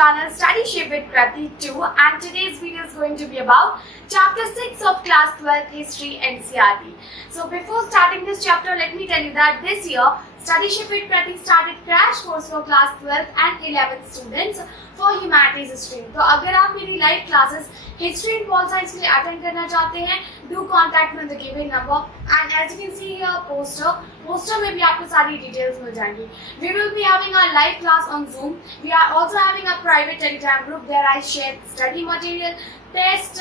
channel Study Shape with Krati 2, and today's video is going to be about chapter 6 of class 12 history NCERT. So before starting this chapter, let me tell you that this year Study Shape with Krati started crash course for class 12 and 11th students for humanities stream. तो अगर आप मेरी live classes history and pol science के लिए attend करना चाहते हैं, do contact me the given number and as you can see here poster में भी आपको सारी डिटेल्स मिल जाएंगी. We will be having a live class on Zoom. We are also having a private Telegram group where I share study material, test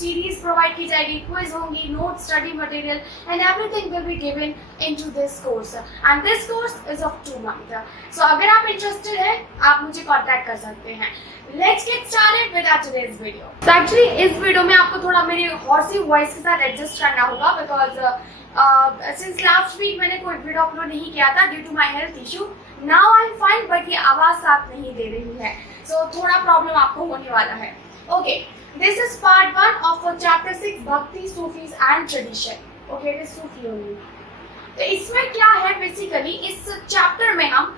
series provide की जाएगी, quiz होंगी, note study material and everything will be given into this course and this course is of 2 months. So अगर आप interested हैं आप मुझे contact कर सकते हैं. Let's get started with our today's video. तो एक्चुअली इस वीडियो में आपको थोड़ा मेरी हॉर्सी वॉइस के साथ एडजस्ट करना होगा बिकॉज सिंस लास्ट वीक मैंने कोई वीडियो अपलोड नहीं किया था due to my health issue. Now I am fine but ये आवाज साथ नहीं दे रही है, सो थोड़ा प्रॉब्लम आपको होने वाला है. Okay, this is part 1 of chapter 6 Bhakti, Sufis and Tradition. Okay, it is Sufi only. तो इसमें क्या है बेसिकली, इस चैप्टर में हम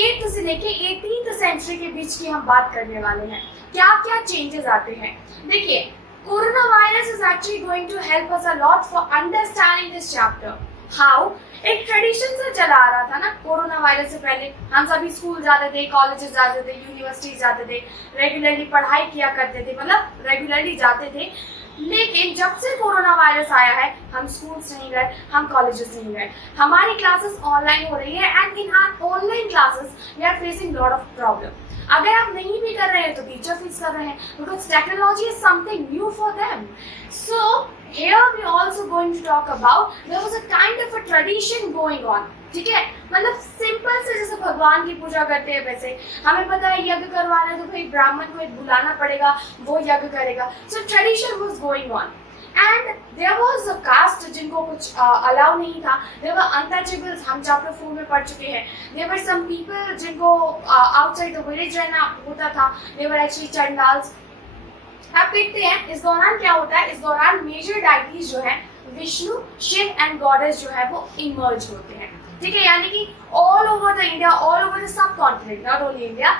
8th से लेके 18th सेंचुरी के बीच की हम बात करने वाले हैं. क्या क्या चेंजेस आते हैं. देखिए, corona virus is actually going to help us a lot for understanding this chapter. How? एक ट्रेडिशन से चला आ रहा था ना. कोरोना वायरस से पहले हम सभी स्कूल जाते थे, कॉलेजेस जाते थे, यूनिवर्सिटीज जाते थे, रेगुलरली पढ़ाई किया करते थे, मतलब रेगुलरली जाते थे. लेकिन जब से कोरोना वायरस आया है हम स्कूल्स नहीं गए, हम कॉलेजेस नहीं गए, हमारी क्लासेस ऑनलाइन हो रही है and in our online classes we are facing lot of problem. अगर आप नहीं भी कर रहे हैं तो टीचर फेस कर रहे हैं because technology is something new for them. So here we also going to talk about there was a kind of a tradition going on. ठीक है, मतलब सिंपल से जैसे भगवान की पूजा करते हैं वैसे हमें पता है यज्ञ करवाना है तो भाई ब्राह्मण को एक बुलाना पड़ेगा, वो यज्ञ करेगा. So tradition was going on and there was a caste जिनको कुछ अलाउ नहीं था. देयर वर अनटचेबल्स, हम चैप्टर 4 में पढ़ चुके हैं. देयर वर सम पीपल जिनको आउटसाइड द विलेज रहना होता था. देयर वर एक्चुअली चंडाल्स. अब देखते हैं इस दौरान क्या होता है. इस दौरान मेजर डाइटीज जो है विष्णु, शिव एंड गॉडेस जो है वो इमर्ज होते हैं. ठीक है, यानी कि all over the India, all over the sub continent, not only India,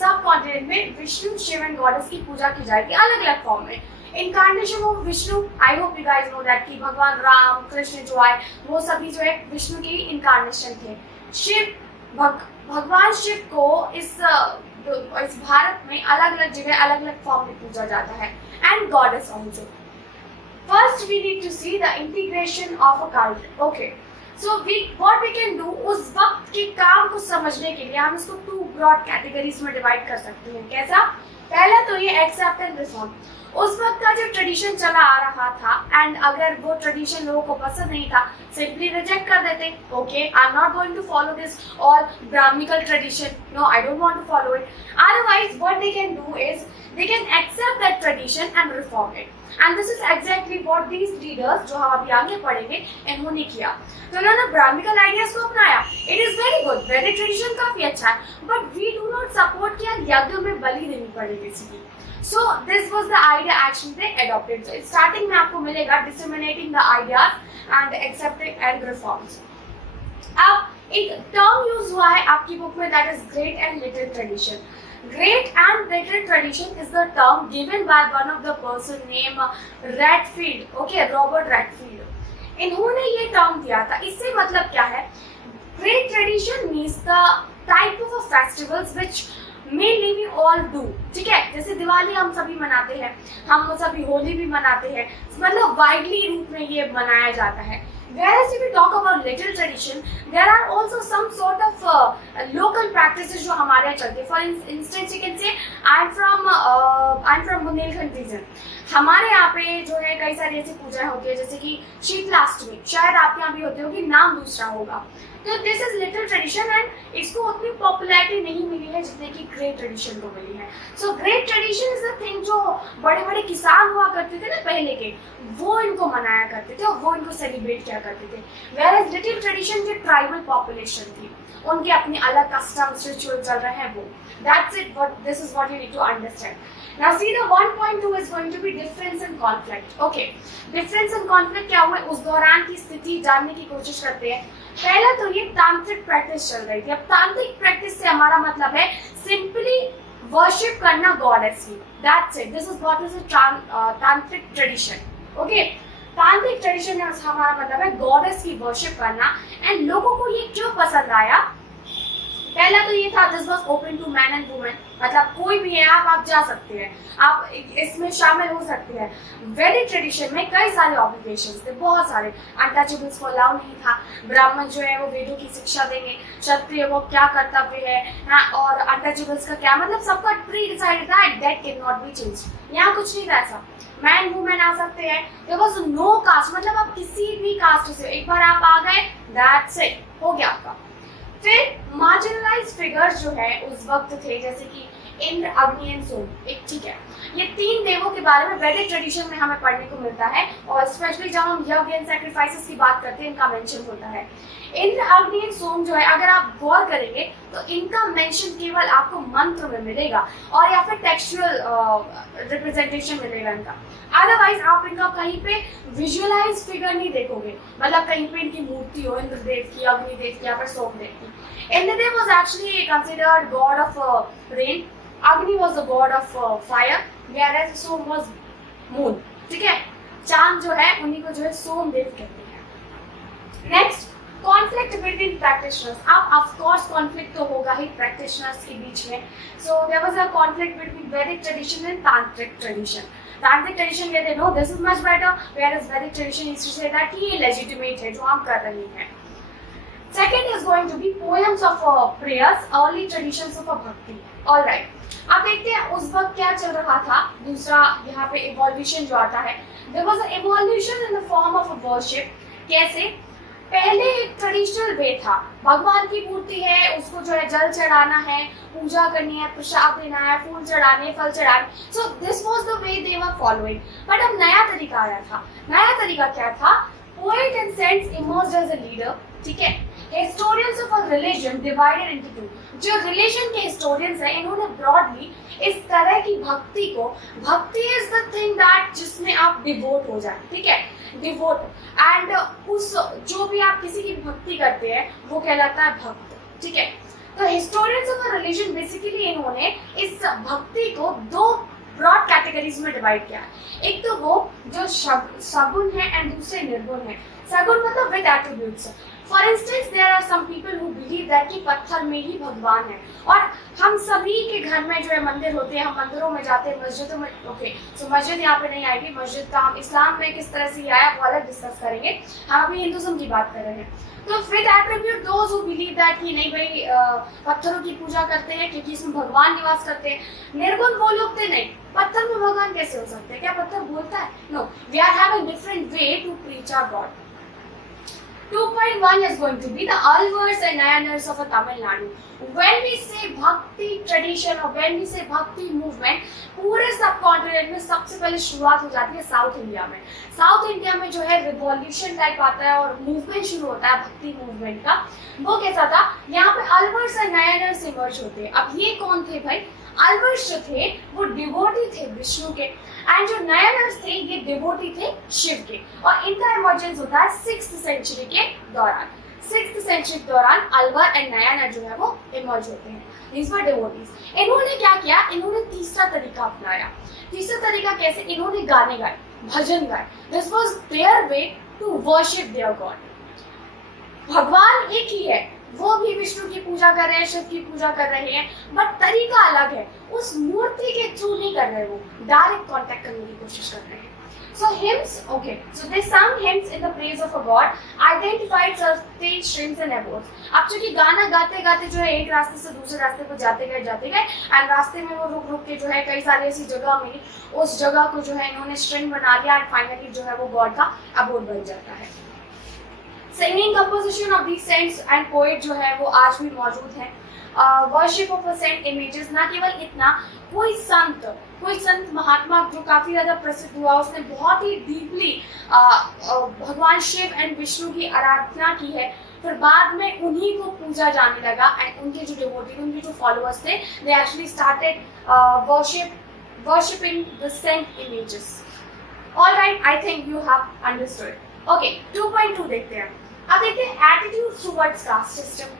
सब कॉन्टिनेंट में विष्णु, शिव एंड गॉडेस की पूजा की जाएगी अलग अलग फॉर्म में. Incarnation of Vishnu, I hope you guys know that कि भगवान राम कृष्ण जो आए वो सभी जो है विष्णु के इनकार्नेशन थे. शिव, भगवान शिव को इस भारत में अलग अलग जगह अलग अलग फॉर्म में पूजा जाता है and goddess also. First we need to see the integration of a cult. Okay, so what we can do, उस वक्त के काम को समझने के लिए हम इसको 2 ब्रॉड कैटेगरीज में डिवाइड कर सकते हैं. कैसा? पहला तो ये एक्सेप्ट एंड रिफॉर्म. उस वक्त का जो ट्रेडिशन चला आ रहा था एंड अगर वो ट्रेडिशन लोगों को पसंद नहीं था सिंपली रिजेक्ट कर देते. Okay, I am not going to follow this all Brahmanical tradition, no I don't want to follow it. Otherwise what they can do is they can accept that tradition and reform it. And this is exactly what these leaders जो हम अभी आगे पढ़ेंगे इन्होंने किया. तो उन्होंने Brahminical ideas को अपनाया. It is very good, Vedic tradition काफी अच्छा है, but we do not support कि यज्ञ में बलि देनी पड़े basically. So this was the idea actually they adopted. So starting में आपको मिलेगा disseminating the ideas and accepting and reforms. अब एक टर्म यूज हुआ है आपकी बुक में, that is great and little tradition. Great and little tradition is the term given by one of the person named Redfield. Okay, Robert Redfield. इन्होंने ये term दिया था. इससे मतलब क्या है? Great tradition means the type of festivals which mainly we all do. ठीक है, जैसे दिवाली हम सभी मनाते हैं, हम सभी होली भी मनाते हैं, मतलब वाइडली रूप में ये मनाया जाता है. Whereas if we talk about little tradition, there are also some sort of local practices जो हमारे यहाँ चलते हैं. For instance, you can say I'm from Bundelkhand region. हमारे यहाँ पे जो है कई सारी ऐसी पूजाएं होती है जैसे कि शीतलाष्टमी, शायद आपके यहाँ भी होती होगी, नाम दूसरा होगा. तो this is little tradition and इसको उतनी पॉपुलैरिटी नहीं मिली है जितने की ग्रेट ट्रेडिशन को मिली है. So great tradition is the thing जो बड़े बड़े किसान हुआ करते थे ना पहले के, वो इनको मनाया करते थे और वो इनको सेलिब्रेट किया करते थे. वेयरएज लिटिल ट्रेडिशन जो ट्राइबल पॉपुलेशन थी उनके अपने अलग कस्टम्स रिचुअल चल रहे हैं वो. That's it. This is what you need to understand. Now see the 1.2 is going to be difference and conflict. Okay, difference and conflict क्या हुआ उस दौरान की स्थिति जानने की कोशिश करते हैं. पहला तो ये तांत्रिक प्रैक्टिस चल रही थी. अब तांत्रिक प्रैक्टिस से हमारा मतलब है सिंपली वर्शिप करना गॉडेस की, that's it, this is what is तांत्रिक ट्रेडिशन। ओके, तांत्रिक ट्रेडिशन में हमारा मतलब है गॉडेस की वर्शिप करना। एंड लोगों को ये क्यों पसंद आया? पहला तो ये था this was open to man and women, मतलब कोई भी है आप जा सकते हैं, आप इसमें शामिल हो सकते हैं। वैदिक ट्रेडिशन में कई सारे ऑब्लिगेशंस थे, बहुत सारे। अनटचेबल्स को अलाउ नहीं था, ब्राह्मण जो है वो वेदों की शिक्षा देंगे, क्षत्रिय को क्या कर्तव्य है और अनटचेबल्स का क्या, मतलब सबका प्री डिसाइडेड था, that can not be change. यहाँ कुछ नहीं था ऐसा, मैन वुमेन आ सकते हैं, देयर वाज नो कास्ट, मतलब आप किसी भी कास्ट से एक बार आप आ गए दैट्स इट, हो गया आपका। फिर मार्जिनलाइज्ड फिगर्स जो है उस वक्त थे, जैसे कि इंद्र, अग्नि एंड सोम, एक ठीक है, ये तीन देवों के बारे में वैदिक ट्रेडिशन में हमें पढ़ने को मिलता है, और स्पेशली जब हम यज्ञ एंड सैक्रिफाइसेस की बात करते हैं इनका मेंशन होता है। इंद्र, अग्नि एंड सोम जो है अगर आप गौर करेंगे तो इनका मेंशन केवल आपको मंत्र में मिलेगा और या फिर टेक्सचुअल रिप्रेजेंटेशन मिलेगा इनका, अदरवाइज आप इनका कहीं पे विजुअलाइज फिगर नहीं देखोगे, मतलब कहीं पे इनकी मूर्ति हो इंद्रदेव की, अग्निदेव की या फिर सोमदेव की। Indradev was actually considered god of rain, Agni was the god of fire, whereas Som was moon, ठीक है, चांद जो है उन्हीं को जो है सोमदेव कहते हैं। नेक्स्ट, कॉन्फ्लिक्ट बिटवीन प्रैक्टिशनर्स, अब ऑफ कोर्स कॉन्फ्लिक्ट तो होगा ही प्रैक्टिशनर्स के बीच में। So there was a conflict between Vedic tradition and tantric tradition. Tantric tradition कहते हैं no this is much better, whereas Vedic tradition used to say that ये लेजिटिमेट है जो हम कर रहे हैं। Second is going to be poems of prayers, early traditions of bhakti. Alright, अब देखते हैं उस वक्त क्या चल रहा था। दूसरा यहाँ पे इवोल्यूशन जो आता है, there was a evolution in the form of a worship. कैसे? पहले एक ट्रेडिशनल वे था, भगवान की मूर्ति है, उसको जो है जल चढ़ाना है, पूजा करनी है, प्रसाद देना है, फूल चढ़ाने, फल चढ़ाने, so this was the way they were following. But अब नया तरीका आया था। नया तरीका क्या था? Poet and saints emerged as a leader, ठीक है, historians of a religion divided into two. जो रिलीजन के हिस्टोरियंस हैं इन्होंने ब्रॉडली इस तरह की भक्ति को, भक्ति इज द थिंग दैट जिसमें आप डिवोट हो जाए, ठीक है, डिवोट, एंड उस जो भी आप किसी की भक्ति करते हैं वो कहलाता है भक्त, ठीक है। तो historians of a religion basically इन्होंने इस भक्ति को दो ब्रॉड कैटेगरीज में डिवाइड किया है। एक तो वो जो सगुण है एंड दूसरे निर्गुण है। सगुण मतलब with attributes. For instance there are some people who believe that कि पत्थर में ही भगवान है, और हम सभी के घर में जो है मंदिर होते हैं, हम मंदिरों में जाते हैं, मस्जिदों में, ओके, सो मस्जिद यहाँ पे नहीं आएगी, मस्जिद का हम इस्लाम में किस तरह से आया वो अलग डिस्कस करेंगे, हम अभी हिंदुज्म की बात कर रहे हैं। तो with attribute those who believe that कि नहीं भाई पत्थरों की पूजा करते हैं क्योंकि इसमें भगवान निवास करते हैं। निर्गुण वो लोग थे नहीं, पत्थर में भगवान कैसे हो सकते हैं, क्या पत्थर बोलता है? No, we are having different way to preach our God. 2.1 is going to be the Alvars and Nayanars of a Tamil Nadu. When we say Bhakti tradition or when we say Bhakti movement, पूरे सब continent में सबसे पहले शुरुआत हो जाती है south India में। साउथ इंडिया में जो है रिवॉल्यूशन टाइप आता है और मूवमेंट शुरू होता है भक्ति मूवमेंट का। वो कैसा था? यहाँ पे अल्वर्स और नयनर्स इमर्ज होते हैं। अब ये कौन थे भाई? अल्वर्स जो थे वो डिवोटी थे विष्णु के, एंड जो नयनर्स थे ये डिवोटी थे शिव के, और इनका इमर्जेंस होता है 6th सेंचुरी के दौरान। 6th सेंचुरी के दौरान अलवर एंड नयनर जो है वो इमर्ज होते हैं। These were devotees. इन्होंने क्या किया? इन्होंने तीसरा तरीका अपनाया। तीसरा तरीका कैसे? इन्होंने गाने गाए, भजन गाए। This was their way to worship their God. भगवान एक ही है, वो भी विष्णु की पूजा कर रहे हैं, शिव की पूजा कर रहे हैं, बट तरीका अलग है। उस मूर्ति के थ्रू नहीं कर रहे, वो डायरेक्ट कांटेक्ट करने की कोशिश कर रहे हैं। So hymns, okay. So they sang hymns in the praise of a god, identified certain streams and abodes. अब चूंकि गाना गाते गाते जो है एक रास्ते से दूसरे रास्ते पर जाते गए, एंड रास्ते में वो रुक रुक के जो है कई सारी ऐसी जगह मिली, उस जगह को जो है इन्होंने स्ट्रिंग बना लिया, एंड फाइनली जो है वो गॉड का अबोड बन जाता है। Singing composition of these saints and poet जो है वो आज भी मौजूद है। वर्शिप ऑफ सेंट इमेजेस, ना केवल इतना, कोई संत महात्मा जो काफी ज्यादा प्रसिद्ध हुआ, उसने बहुत ही डीपली भगवान शिव एंड विष्णु की आराधना की है, फिर बाद में उन्हीं को पूजा जाने लगा, एंड उनके जो डिवोटी, उनके जो फॉलोअर्स थे, they actually started worshipping the saint images. Alright, I think you have understood. Okay, 2.2 देखते हैं। अब देखते हैं एटीट्यूड टुवर्ड्स कास्ट सिस्टम।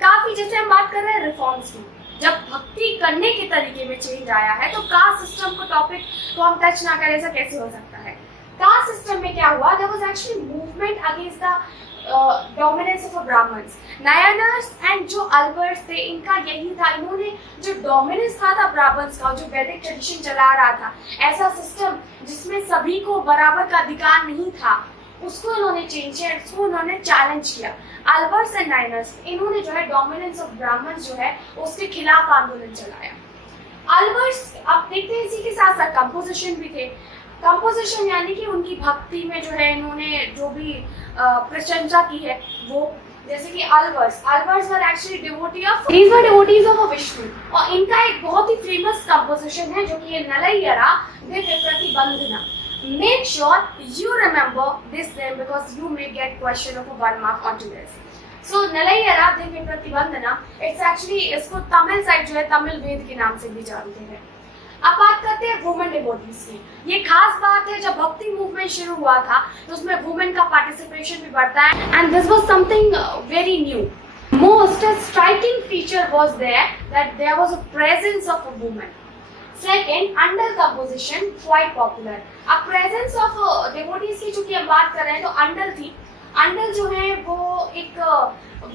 काफी, जैसे हम बात कर रहे हैं रिफॉर्म्स की, जब भक्ति करने के तरीके में चेंज आया है तो कास्ट सिस्टम को टॉपिक को हम टच ना करें, ऐसा कैसे हो सकता है। कास्ट सिस्टम में क्या हुआ, there was actually movement against the dominance of Brahmins. Niners and जो अल्बर्ट्स थे इनका यही था, इन्होंने जो डोमिनेंस था ब्राह्मण्स का, जो वैदिक ट्रेडिशन चला रहा था, ऐसा सिस्टम जिसमें सभी को बराबर का अधिकार नहीं था, उसको इन्होंने चेंज किया, उसको इन्होंने चैलेंज किया। अल्बर्ट्स एंड नायनर्स इन्होंने जो है डोमिनेंस ऑफ ब्राह्मण्स जो है उसके खिलाफ आंदोलन चलाया। अल्बर्ट्स, अब देखते हैं इसी के साथ साथ कंपोजिशन भी थे। कंपोजिशन यानी कि उनकी भक्ति में जो है इन्होंने जो भी प्रशंसा की है वो, जैसे कि Albert's were actually devotees of Vishnu, और इनका एक बहुत ही फेमस कंपोजिशन है जो कि ये नलय्यरा Divya प्रतिबंधना। Make sure you remember this name because you may get question of a 1 mark onto this. So नलय्यरा Divya प्रतिबंधना, it's actually, इसको तमिल साइड जो है तमिल वेद के नाम से भी जानते हैं। अब बात करते हैं वुमेन डिवोटीज की। ये खास बात है, जब भक्ति मूवमेंट शुरू हुआ था तो उसमें वुमेन का पार्टिसिपेशन भी बढ़ता है, and this was something very new. Most striking feature was there that there was a presence of a woman. Second, Andal composition quite popular. अब प्रेजेंस ऑफ डिवोटीज की चूंकि हम बात कर रहे हैं तो अंडल थी। अंडल जो है वो एक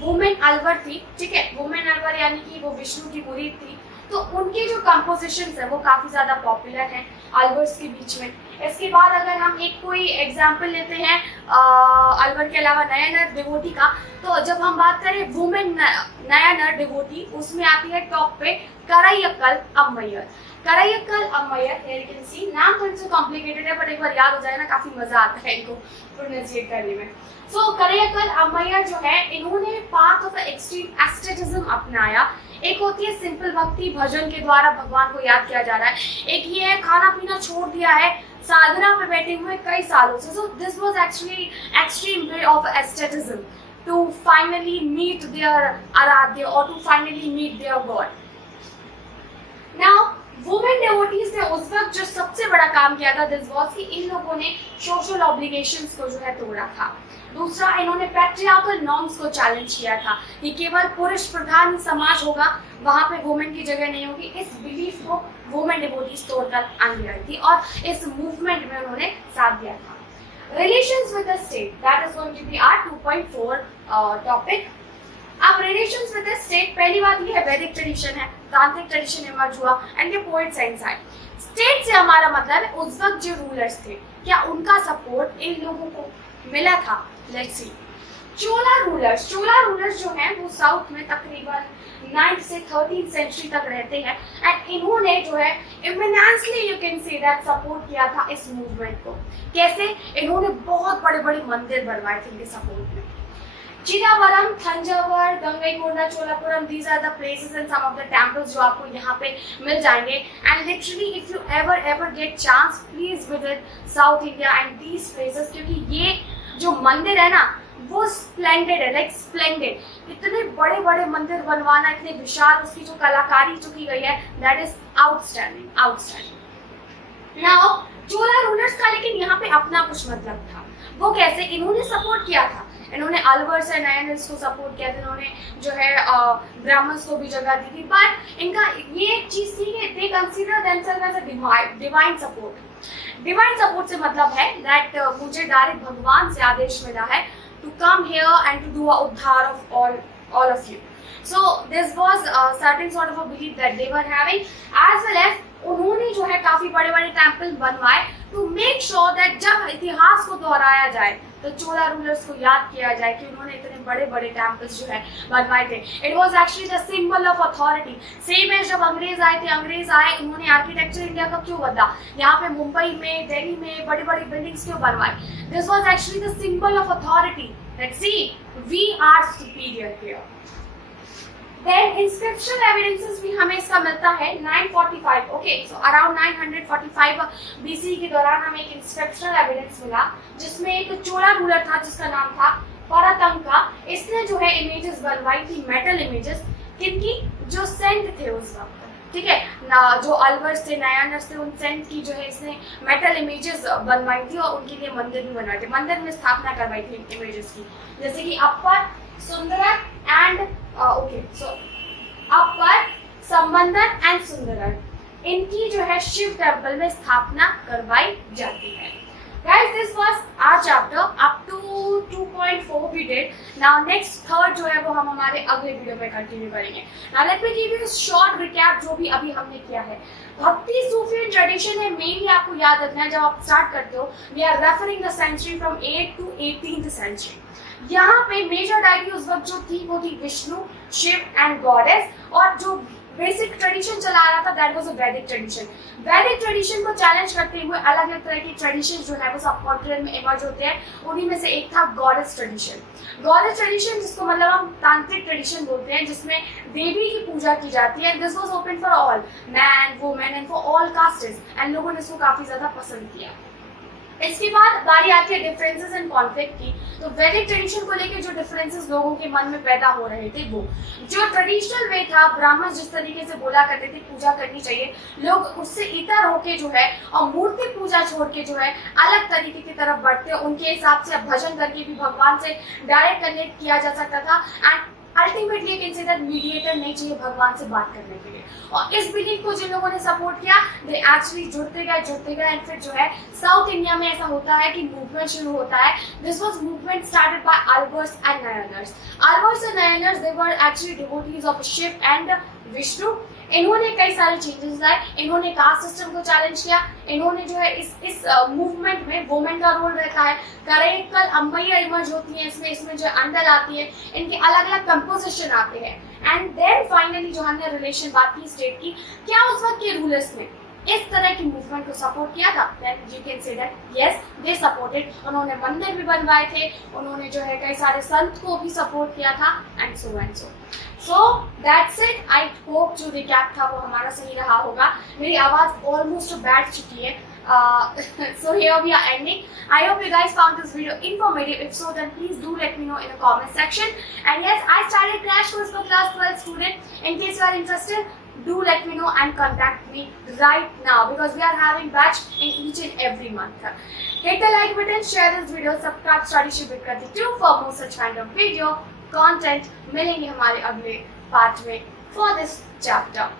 वुमेन अलवर थी, ठीक है। वुमेन अलवर यानी कि वो विष्णु की मुरीद थी, तो उनके जो कंपोजिशंस है वो काफी ज्यादा पॉपुलर हैं अलवर्स के बीच में। इसके बाद अगर हम एक कोई एग्जांपल लेते हैं अलवर के अलावा नयनर डिवोटी का, तो जब हम बात करें वुमेन नयनर डिवोटी, उसमें आती है टॉप पे करायक्कल अम्मैयर। करायक्कल अम्मैयर, लेकिन सी नाम थोड़ा सा कॉम्प्लिकेटेड है, पर एक बार याद हो जाए ना, काफी मजा आता है इनको प्रोनाउंसिएट करने में। सो करायक्कल अम्मैयर जो है, इन्होंने पाथ ऑफ एक्सट्रीम एस्थेटिज्म अपनाया। एक होती है सिंपल भक्ति, भजन के द्वारा भगवान को याद किया जा रहा है, एक ये है खाना पीना छोड़ दिया है, साधना पे बैठे हुए कई सालों से। So this was actually extreme way of aestheticism to finally meet their aradhya और to finally meet their god. Now women devotees ने उस वक्त जो सबसे बड़ा काम किया था, दिस वाज कि इन लोगों ने सोशल ऑब्लिगेशंस को जो है तोड़ा था। दूसरा, इन्होंने पैट्रियार्कल नॉर्म्स को चैलेंज किया था कि केवल पुरुष प्रधान समाज होगा, वहां पे वुमेन की जगह नहीं होगी। इस बिलीफ को वुमेन डिवोटीज तोड़कर आगे आई थी और इस मूवमेंट में उन्होंने साथ दिया था। Relations with the state, that is going to be our 2.4 topic. अब रिलेशंस विद द स्टेट, पहली बात ये है वैदिक ट्रेडिशन है, तांत्रिक ट्रेडिशन इमर्ज हुआ, एंड ये पोएट्स इनसाइड। स्टेट से हमारा मतलब है उस वक्त जो रूलर्स थे, क्या उनका सपोर्ट इन लोगों को मिला था। Let's see. चोला रूलर्स जो हैं वो साउथ में तकरीबन 9th से 13th सेंचुरी तक रहते हैं, एंड इन्होंने जो है eminently you can say that support किया था इस मूवमेंट को। कैसे? इन्होंने बहुत बड़े बड़े मंदिर बनवाए थे इनके सपोर्ट में। Chidambaram, थंजावर, Gangaikonda, Cholapuram, these are the places and some of the temples जो आपको यहाँ पे मिल जाएंगे। And literally if you ever get chance, please visit South India and these places, क्योंकि ये जो मंदिर है ना वो स्प्लेंडेड है, लाइक स्प्लेंडेड। इतने बड़े बड़े मंदिर बनवाना, इतने विशाल, उसकी जो कलाकारी जो की गई है, that is outstanding. Now Chola rulers का लेकिन यहाँ पे अपना कुछ मतलब था। वो कैसे? इन्होंने सपोर्ट किया था, इन्होंने अलवर्स एंड नायनर्स को सपोर्ट किया था, इन्होंने जो है ब्राह्मण्स को भी जगह दी थी, बट इनका ये एक चीज थी कि they consider themselves as a divine support. Divine support से मतलब है दैट मुझे डायरेक्ट भगवान से आदेश मिला है to come here and to do a uddhar of all of you. So this was certain sort of a belief that they were having, as well as उन्होंने जो है काफी बड़े बड़े टेम्पल बनवाए टू मेक श्योर दैट जब इतिहास को दोहराया जाए तो चोला रूलर्स को याद किया जाए कि उन्होंने इतने बड़े बड़े टेम्पल्स जो है बनवाए थे। It was actually the symbol of authority. Same as जब अंग्रेज आए, उन्होंने आर्किटेक्चर इंडिया का क्यों बदला, यहाँ पे मुंबई में, दिल्ली में बड़ी बड़ी बिल्डिंग्स क्यों बनवाए। This was actually the symbol of authority that see we are superior here. Then inscription evidences भी हमें इसका मिलता है 945, ओके, सो अराउंड 945 बीसी के दौरान हमें एक इंस्क्रिप्शन एविडेंस मिला जिसमें एक चोला रूलर था जिसका नाम था परातंका। इसने जो है इमेजेस बनवाई थी, मेटल इमेजेस, किनकी? जो सेंट थे उस वक्त, ठीक है ना, जो अलवर्स थे, नायनर्स थे, उन सेंट की जो है इसने मेटल इमेजेस बनवाई थी और उनके लिए मंदिर भी बनवाए थे, मंदिर में स्थापना करवाई थी इमेजेस की, जैसे कि Appar Sundarar and okay, so Appar Sambandar and Sundarar, इनकी जो है शिव टेम्पल में स्थापना करवाई जाती है। Guys, this was our chapter up to 2.4 we did. Now next third जो है वो हम हमारे अगले वीडियो में कंटिन्यू करेंगे। Now let me give you a short recap जो भी अभी हमने किया है। भक्ति सूफी ट्रेडिशन है, मेनली आपको याद रखना है जब आप स्टार्ट करते हो, we are referring the century from 8th to 18th century. यहाँ पे मेजर डायटी उस वक्त जो थी वो थी विष्णु, शिव एंड गॉडेस, और जो बेसिक ट्रेडिशन चला रहा था दैट वाज अ वैदिक ट्रेडिशन। वैदिक ट्रेडिशन को चैलेंज करते हुए अलग अलग तरह की ट्रेडिशन जो है वो सब कॉन्टिनेंट में इमर्ज होते हैं। उन्हीं में से एक था गॉडेस ट्रेडिशन। गॉडेस ट्रेडिशन जिसको मतलब हम तांत्रिक ट्रेडिशन बोलते हैं, जिसमें देवी की पूजा की जाती है। This was open for all, man, women and for all castes, and लोगों ने इसको काफी ज्यादा पसंद किया। इसके बाद बारी आती है डिफरेंसेस एंड कॉन्फ्लिक्ट की। तो वैदिक ट्रेडिशन को लेकर जो डिफरेंसेस लोगों के मन में पैदा हो रहे थे, वो जो ट्रेडिशनल वे था, ब्राह्मण जिस तरीके से बोला करते थे पूजा करनी चाहिए, लोग उससे इतर होके जो है और मूर्ति पूजा छोड़ के जो है अलग तरीके की तरफ बढ़ते, उनके हिसाब से भजन करके भी भगवान से डायरेक्ट कनेक्ट किया जा सकता था। एंड अल्टीमेटली एक इंसिडेंट मीडिएटर नहीं चाहिए भगवान से बात करने के लिए। और इस बिलीफ को जिन लोगों ने सपोर्ट किया, दे एक्चुअली जुड़ते गए एंड फिर जो है साउथ इंडिया में ऐसा होता है कि मूवमेंट शुरू होता है। This was movement started by Alvars and Nayanars. Alvars and Nayanars they were actually devotees of Shiva and Vishnu. इन्होंने कई सारे चेंजेस लाए, इन्होंने कास्ट सिस्टम को चैलेंज किया, इन्होंने जो है इस मूवमेंट में वुमेन का रोल रहता है, करैक्कल अम्मैया इमर्ज होती है इसमें जो अंदर आती है, इनके अलग अलग कंपोजिशन आते हैं। एंड देन फाइनली जो हमने रिलेशन बात की स्टेट की, क्या उस वक्त के रूलर्स ने इस तरह की मूवमेंट को सपोर्ट किया था? Then you can say that yes they supported. उन्होंने मंदिर भी बनवाए थे, उन्होंने जो है कई सारे संत को भी सपोर्ट किया था, and so so that's it. I hope जो रिकैप था वो हमारा सही रहा होगा। मेरी आवाज ऑलमोस्ट बैठ चुकी है, so here we are ending. I hope you guys found this video informative. If so, then please do let me know in the comment section. And yes, I started crash course for class 12 student. In case you are interested, do let me know and contact me right now, because we are having batch in each and every month. Hit the like button, share this video, subscribe Studyship with Krati 2 for more such kind of video content. मिलेंगे हमारे अगले part में for this chapter.